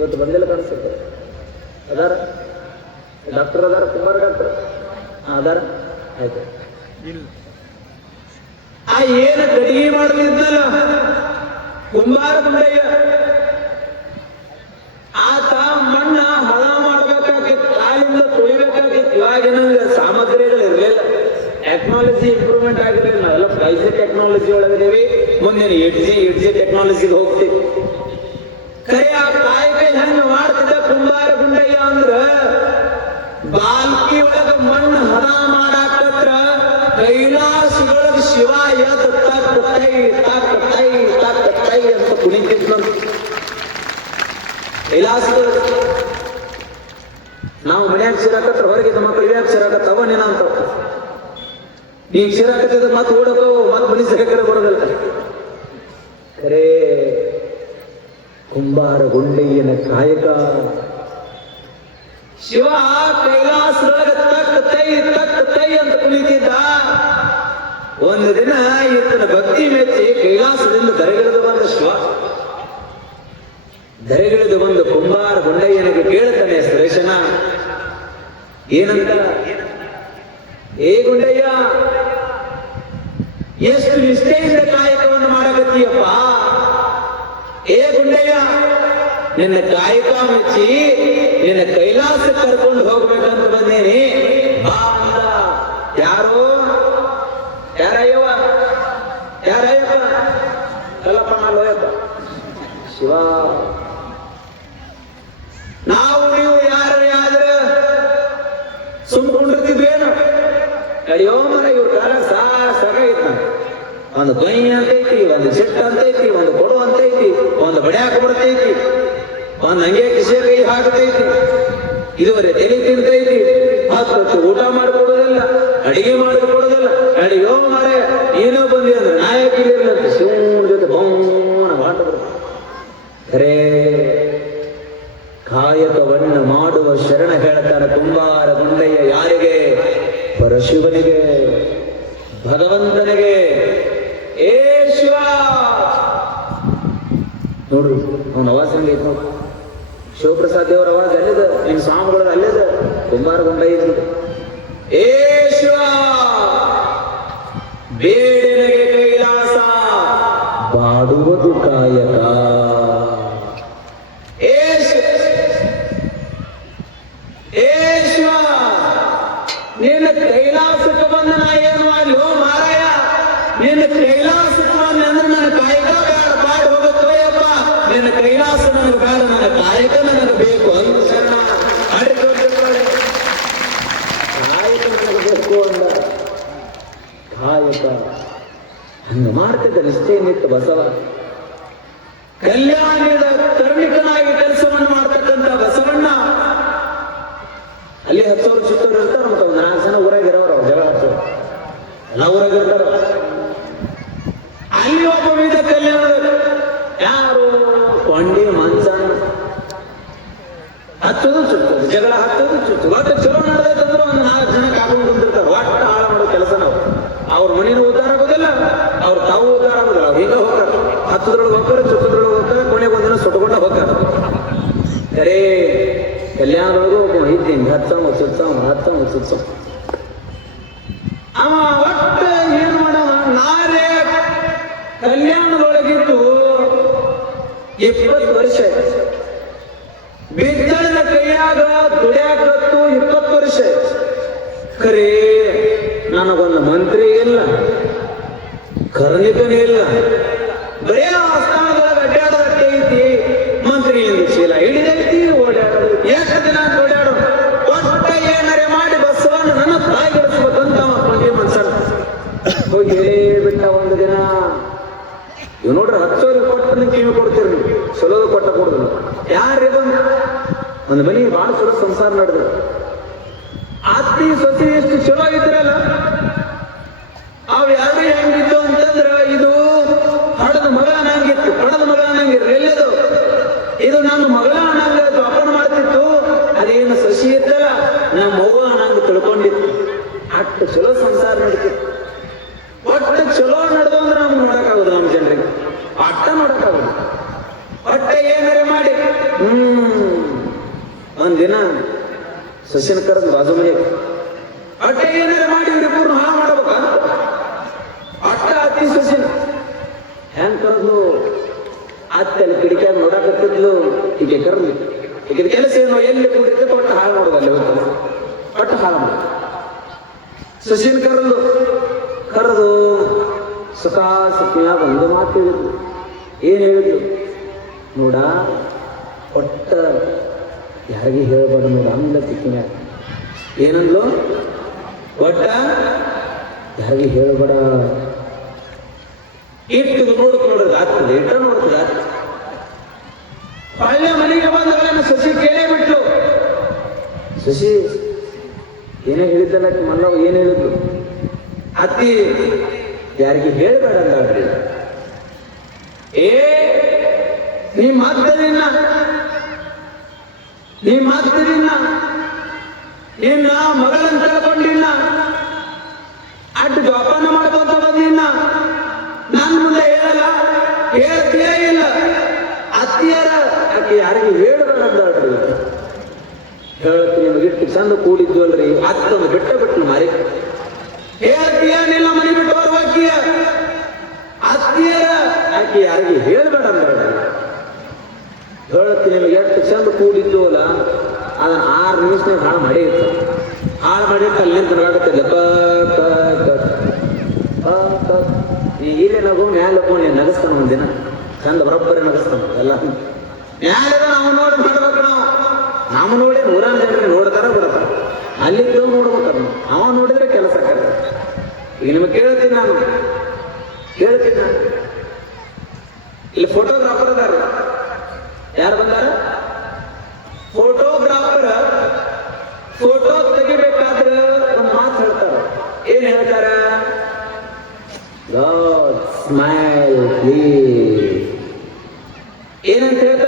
ಇವತ್ತು ಬಂದಿಲ್ಲ ಕಾಣಿಸುತ್ತೆ. ಅದಾರ ಡಾಕ್ಟರ್ ಅದಾರ, ಕುಮಾರ್ ಡಾಕ್ಟರ್ ಅದಾರ. ಆಯ್ತು. ಆ ಏನು ಗಡಿಗೆ ಮಾಡಲಿದ್ದಲ್ಲ ಕುಂಬಾರ ಗುಂಡಯ್ಯ, ಆತ ಮಣ್ಣ ಹಳ ಮಾಡ್ಬೇಕಾಗಿತ್ತು, ಕಾಲಿಂದ ತೊಳಿಬೇಕಾಗಿತ್ತು. ಇವಾಗಿನ ಸಾಮಗ್ರಿಗಳು ಇರಲಿಲ್ಲ, ಟೆಕ್ನಾಲಜಿ ಇಂಪ್ರೂವ್ಮೆಂಟ್ ಆಗಿರಲಿಲ್ಲ. ನಾವೆಲ್ಲ 5G ಟೆಕ್ನಾಲಜಿ ಒಳಗಿದ್ದೀವಿ, ಮುಂದಿನ 8G ಟೆಕ್ನಾಲಜಿಗೆ ಹೋಗ್ತೀವಿ. ಕರೆ ಆ ಕಾಯಿಗೆ ಹೆಂಗ ಮಾಡ್ತಿದ್ದ ಕುಂಬಾರ ಗುಂಡಯ್ಯ ಅಂದ್ರ, ಬಾಲ್ಕಿ ಒಳಗ ಮಣ್ಣು ಹದ ಮಾಡಾಕತ್ರ ಕೈಲಾಸದೊಳಗ ಶಿವ ಎದ್ ತಕ್ ತೈ ತಕ್ ತೈ ತಕ್ ತೈ ಅಂತ ಕುಣಿತಿದ್ನಂತ ಕೈಲಾಸದೊಳಗ. ನಾವು ಮನ್ಯಾಗ ಸಿರಾಕತ್ರ ಹೊರಗಿದ್ದ ಮಕ್ಕಳು ಯಾಕೆ ಸಿರಾಕತ್ತವ ನೀನ ಅಂತ, ನೀ ಸಿರಾಕತ್ತಿದ ಮತ್ ಓಡಕೋ ಮತ್ ಮನಿ ಸಿಗಕರೆ ಬರೋದಲ್ಲ. ಖರೇ ಕುಂಬಾರ ಗುಂಡಯ್ಯನ ಕಾಯಕ ಶಿವ ಕೈಲಾಸದೊಳಗ ತಕ್ ತೈ ಅಂತ ಕುಳಿತಿದ್ದ. ಒಂದು ದಿನ ಈತನ ಭಕ್ತಿ ಮೆಚ್ಚಿ ಕೈಲಾಸದಿಂದ ಧರೆಗಿಳಿದು ಬಂದ ಶಿವ, ಧರೆಗಿಳಿದು ಬಂದು ಕುಂಬಾರ ಗುಂಡಯ್ಯನಿಗೆ ಕೇಳ್ತಾನೆ ಸುರೇಶನ, ಏನಂತ? ಏ ಗುಂಡಯ್ಯ, ಎಷ್ಟು ನಿಷ್ಠೆಯಿಂದ ಕಾಯಕವನ್ನು ಮಾಡಕತ್ತೀಯಪ್ಪ. ಏ ಗುಂಡಯ್ಯ, ನಿನ್ನ ಕಾಯಕ ಮೆಚ್ಚಿ ನಿನ್ನ ಕೈಲಾಸ ಕರ್ಕೊಂಡು ಹೋಗ್ಬೇಕಂತ ಬಂದೇನಿ ಬಾ ಅಂದ. ಯಾರು? ಯಾರಯ್ಯವ? ಯಾರಯ್ಯಪ್ಪ? ಕಲ್ಲಪ್ಪ ನಾಲೋಯಪ್ಪ ಶಿವ. ನಾವು ನೀವು ಯಾರ್ಯಾದ್ರೆ ಸುಮ್ಕೊಂಡಿರ್ತಿದ್ವೇನು? ಕಡಿಯೋ ಮರ ಇವ್ರ ಕಾಲ ಸಾಕಾಗಿತ್ತು. ಒಂದು ಬೈ ಅಂತೈತಿ, ಒಂದು ಸಿಟ್ಟ ಅಂತೈತಿ, ಒಂದು ಕೊಡು ಅಂತೈತಿ, ಒಂದು ಬಡ್ಯಾಕ ಬರ್ತೈತಿ, ಒಂದು ಹಂಗೆ ಕಿಸೆ ಕೈ ಹಾಕತೈತಿ, ಇದುವರೆ ತಲೆ ತಿಂತೈತಿ, ಹತ್ತು ಊಟ ಮಾಡಿಕೊಡೋದಿಲ್ಲ, ಅಡಿಗೆ ಮಾಡಿಕೊಡೋದಿಲ್ಲ. ಅಡಿಯೋ ಮರ ಏನೋ ಬಂದಿ ಅಂದ್ರೆ ನಾಯಕಿಲಿರ್ಲಂತ ಶಿವನ ಜೊತೆ ಬಹುನ ಮಾಟ ಬರುತ್ತೆ. ಖರೇ ಕಾಯಕವನ್ನು ಮಾಡುವ ಶರಣ ಹೇಳ್ತಾನೆ ಕುಂಬಾರ ಗುಂಡಯ್ಯ. ಯಾರಿಗೆ? ಪರಶಿವನಿಗೆ, ಭಗವಂತನಿಗೆ. ಏ ಶಿವ ನೋಡ್ರಿ, ಅವನ ಅವಾಜ್ ಹಂಗೈತ್ ನೋಡ್ರಿ. ಶಿವಪ್ರಸಾದ್ ದೇವರ ಅವಾಜ್ ಅಲ್ಲಿದ, ನಿನ್ ಸ್ವಾಮಿಗಳ ಅಲ್ಲಿದ, ಕುಂಬಾರ ಗುಂಡಯ್ಯ. ಏ ಶಿವ ಬೇಡನಿಗೆ ಕೈಲಾಸ, ಬಾಡುವುದು ಕಾಯಕ. ನಿನ್ನ ಕೈಲಾಸಕ್ಕೆ ಬಂದ ನಾ ಏನು ಮಾಡ್ಲಿ ಮಾರಾಯ? ನಿನ್ನ ಕೈಲಾಸಕ್ಕೆ ಬಂದ ಅಂದ್ರೆ ನನ್ನ ಕಾಯಕ ಬೇಡ, ಬಾಡಿ ಹೋಗುತ್ತೋಯಪ್ಪ. ನಿನ್ನ ಕೈಲಾಸ ನನಗೆ ಬೇಡ, ನನ್ನ ಕಾಯಕ ನನಗೆ ಬೇಕು ಅಂತ ಶರಣ ಅಡಿಕೊಟ್ಟಿರ್ತಾರೆ. ಕಾಯಕ ನನಗೆ ಬೇಕು ಅಂದ. ಕಾಯಕ ಹಂಗ ಮಾಡ್ತಿದ್ದ ನಿಷ್ಠೆಯನ್ನಿತ್ತು ಬಸವ. ಕಲ್ಯಾಣದ ಕರ್ಮಿಕನಾಗಿ ಕೆಲಸವನ್ನು ಮಾಡ್ತಕ್ಕಂಥ ಬಸವಣ್ಣ ಅಲ್ಲಿ 10,000 ಚಿತ್ತವ್ರು ಇರ್ತಾರೆ. ಮತ್ತೆ ಒಂದು 4 ಜನ ಊರಾಗಿರೋರು, ಅವ್ರು ಜಗಳ ಹಚ್ಚೋರು ಎಲ್ಲ ಊರಾಗಿರ್ತಾರ. ಅಲ್ಲಿ ಒಬ್ಬ ವಿಧ ಕಲ್ಯಾಣದ ಯಾರು ಕೊಂಡಿ ಮನ್ಸನ್ ಹಚ್ಚೋದು ಚುಚ್ಚೋದು, ಜಗಳ ಹಚ್ಚೋದು ಚುಚ್ಚೋದು. ಒಟ್ಟು ಚಲೋ ನಡೆದೈತಂದ್ರೆ ಒಂದು 4 ಜನ ಕಾಕೊಂಡು ಕುಂದಿರ್ತಾರೆ. ಒಟ್ಟು ಹಾಳ ಮಾಡೋ ಕೆಲಸ ನಾವು. ಅವ್ರ ಮನೇನು ಉದ್ಧಾರ ಆಗೋದಿಲ್ಲ, ಅವ್ರ ತಾವು ಉದ್ಧಾರ ಆಗೋದಿಲ್ಲ. ಅವ್ರು ಈಗ ಹೋಗ್ತಾರೆ, ಹತ್ತದ್ರೊಳಗೆ ಹೋಗ್ತಾರೆ, ಚುತ್ತದ್ರೊಳಗೆ ಹೋಗ್ತಾರೆ, ಕೊನೆಗೆ ಒಂದಿನ ಸುಟ್ಕೊಂಡ ಹೋಗ್ತಾರೆ. ಖರೇ ಕಲ್ಯಾಣದೊಳಗೂ ಒಬ್ಬ ಇದ್ದೀನಿ, ಹತ್ತವ ಚುಚ್ಚವ. ಅವ ಒಟ್ಟು ಏನ್ ಮಾಡವ, ನಾರೇ ಕಲ್ಯಾಣದೊಳಗಿದ್ದು 20 ವರ್ಷ, ಬಿದ್ದಳನ ಕೈಯಾಗ ದುಡ್ಯಾಕತ್ತು 20 ವರ್ಷ. ಖರೇ ನನಗೊಂದು ಮಂತ್ರಿ ಇಲ್ಲ, ಕರ್ಣಿಕನೇ ಇಲ್ಲ, ಬರೇ ಆಸ್ಥಾನದೊಳಗೆ ಅಡ್ಡಾಡೋದಕ್ಕೆ ಐತಿ. ಮಂತ್ರಿಯಿಂದ ಚೀಲ ಹಿಡಿದೈತಿ, ಓಡಾಡೋದು. ಎಷ್ಟು ದಿನ ಓಡಾಡೋದು? ಒಟ್ಟ ಏನಾರೆ ಮಾಡಿ ಬಸವನ್ನ ನನ್ನ ತಾಯಿಗಿಡಿಸ್ಬೇಕಂತ ಕೊಂಡಿ ಮನ್ಸಲ್ಲ ಹೋಗಿ ಬಿಟ್ಟ. ಒಂದು ದಿನ ಇವ್ ನೋಡ್ರಿ, 10,000 ಕೊಟ್ಟು ಕಿವಿ ಕೊಡ್ತೀರಿ ನೀವು, ಚಲೋದು ಕೊಟ್ಟ ಕೊಡುದು. ಯಾರೇ ಒಂದು ಮನೆ ಭಾಳ ಚಲೋ ಸಂಸಾರ ನಡೆದ. ಅತ್ತಿ ಸೊಸಿ ಎಷ್ಟು ಚಲೋ ಇದ್ರಲ್ಲ, ಅವ್ ಯಾರು ಹೆಂಗಿದ್ದು ಅಂತಂದ್ರ, ಇದು ಹಡದ ಮಗಳ ನಂಗಿತ್ತು, ಪಡದ ಮಗಳ ನಂಗಿರ್ಲಿಲ್ಲದು. ಇದು ನಮ್ಮ ಮಗಳ ನಂಗೆ ಅಪ್ಪನ ಮಾಡ್ತಿತ್ತು. ಅದೇನು ಸಸಿ ಇದ್ದಲ್ಲ, ನಮ್ಮ ಅವ್ವ ನಂಗೆ ತಿಳ್ಕೊಂಡಿತ್ತು. ಅಷ್ಟು ಚಲೋ ಸಂಸಾರ ನಡೀತಿತ್ತು. ಒಟ್ಟು ಚಲೋ ನಡೆದು ಅಂದ್ರೆ ನಮ್ಗೆ ನೋಡಕ್ಕಾಗುದು, ನಮ್ಮ ಜನರಿಗೆ ಅಟ್ಟ ನೋಡಕ್ಕಾಗುದು. ಒಟ್ಟ ಏನಾರೆ ಮಾಡಿ ಒಂದಿನ ಸಸಿನ ಕರೆದು ಬಾಜು ಮನೆಗೆ ಅಟ್ಟ ಏನಾರ ಮಾಡಿ ಇವ್ರಿಬ್ಬರು ಹಾಳು ಮಾಡ್ಬೇಕ ಅಟ್ಟ ಅತಿ ಸಸಿನ ಹೆಂಗ್ ಕರೆದು ಅತ್ತಲ್ಲಿ ಕಿಡಿಕ್ಯಾಗ ನೋಡಾಕತ್ತಿದ್ಲು ಈಗ ಕರೆದು ಈಗ ಕೆಲಸ ಏನೋ ಎಲ್ಲಿ ಕೂಡಿದ್ರೆ ಒಟ್ಟು ಹಾಳು ಮಾಡೋದಲ್ಲ ಒಟ್ಟು ಹಾಳು ಮಾಡ ಸಸಿನ ಕರೆದು ಸುಖಾ ಸುಖಿಯಾಗ ಒಂದು ಮಾತು ಹೇಳಿದ್ಲು. ಏನ್ ಹೇಳಿದ್ಲು ನೋಡ ಒಟ್ಟ ಯಾರಿಗೆ ಹೇಳ್ಬೇಡ ನೋಡ ಅಂದ ತಿಕ್ಕಿನ್ಯಾಗ ಏನಂದ್ಲು ಒಟ್ಟ ಯಾರಿಗೆ ಹೇಳ್ಬೇಡ ಇಟ್ಟು ನೋಡಿದ್ರೆ ಆಗ್ತದೆ ಇಟ್ಟ ನೋಡ್ತದೆ ಆಗ್ತದೆ. ಹಳ್ಳಿ ಮನೆಗೆ ಬಂದಾಗ ಶಶಿ ಕೇಳೇ ಬಿಟ್ಲು. ಶಶಿ ಏನೇ ಹೇಳಿದ್ದಲ್ಲ ಮಲ್ಲವ್ ಏನ್ ಹೇಳಿದ್ಲು ಅತ್ತಿ ಯಾರಿಗೆ ಹೇಳ್ಬೇಡ ಅಂದ್ರಿ. ಏ ನೀ ಮಾತದಿನ್ನ ನಿನ್ನ ಮಗಳನ್ನ ಕಳ್ಕೊಂಡಿನ್ನ ಅಡ್ಡ ಜೋಪಾನ ಮಾಡ್ಕೊಂತ ಬಂದಿನ್ನ ನನ್ನ ಮುಂದೆ ಹೇಳಲ್ಲ ಹೇಳ್ತೀಯೇ ಇಲ್ಲ ಅತ್ತಿಯರ ಆಕೆ ಯಾರಿಗೆ ಹೇಳ್ಬೇಡ ಅಂದ್ರಿ. ಹೇಳ್ತೀನಿ ನಿಮಗಿಟ್ಟು ಚಂದ ಕೂಡಿದ್ದು ಅಲ್ರಿ ಅತ್ತೊಂದು ಬಿಟ್ಟು ಮಾರಿ ಹೇಳ್ತೀಯ ನಿಲ್ಲ ಮನೆ ಬಿಟ್ಟು ಹೋಗ್ತೀಯ ಅತ್ತಿಯರ ಆಕೆ ಯಾರಿಗೆ ಹೇಳ್ಬೇಡ ಅಂದ್ರಿ. ಹೇಳ್ತೀನಿ ನಿಮಗೆ ಎಷ್ಟು ಚಂದ ಕೂಡಿದ್ದು ಅಲ್ಲ ಅದನ್ನ 6 ನಿಮಿಷನಾಗ ಹಾಳು ಮಾಡಿ ಅಲ್ಲಿ ತಿರ್ಗಾಡುತ್ತಿಲ್ಲ ನೀ ಇಲ್ಲೇ ನಗು ಮ್ಯಾಲಗು ನೀನು ನಗಸ್ತಾನ ಒಂದಿನ ಚಂದ ಬರೋಬ್ಬರಿ ನಗಸ್ತಾನ ಎಲ್ಲ ಮ್ಯಾಲೆದ ನಾವು ನೋಡಿ ಮಾಡ್ಬೇಕು. ನಾವು ನೋಡಿ 100 ಜನರಿಗೆ ನೋಡ್ತಾರ ಬರ್ತಾರ ಅಲ್ಲಿದ್ದು ನೋಡ್ಬೇಕಲ್ಲ ಅವ ನೋಡಿದ್ರೆ ಕೆಲಸ ಆಕತ್ತೆ. ಈಗ ನಿಮಗೆ ಕೇಳ್ತೀನಿ ನಾನು ಇಲ್ಲಿ ಫೋಟೋಗ್ರಾಫರ್ ಅದಾರ ಯಾರು ಬಂದಾರ ಫೋಟೋಗ್ರಾಫರ್ ಫೋಟೋ ತೆಗಿಬೇಕಾದ್ರೆ ಒಂದು ಮಾತು ಹೇಳ್ತಾರ. ಏನ್ ಹೇಳ್ತಾರ God smile please ಏನಂತ ಹೇಳ್ತಾರ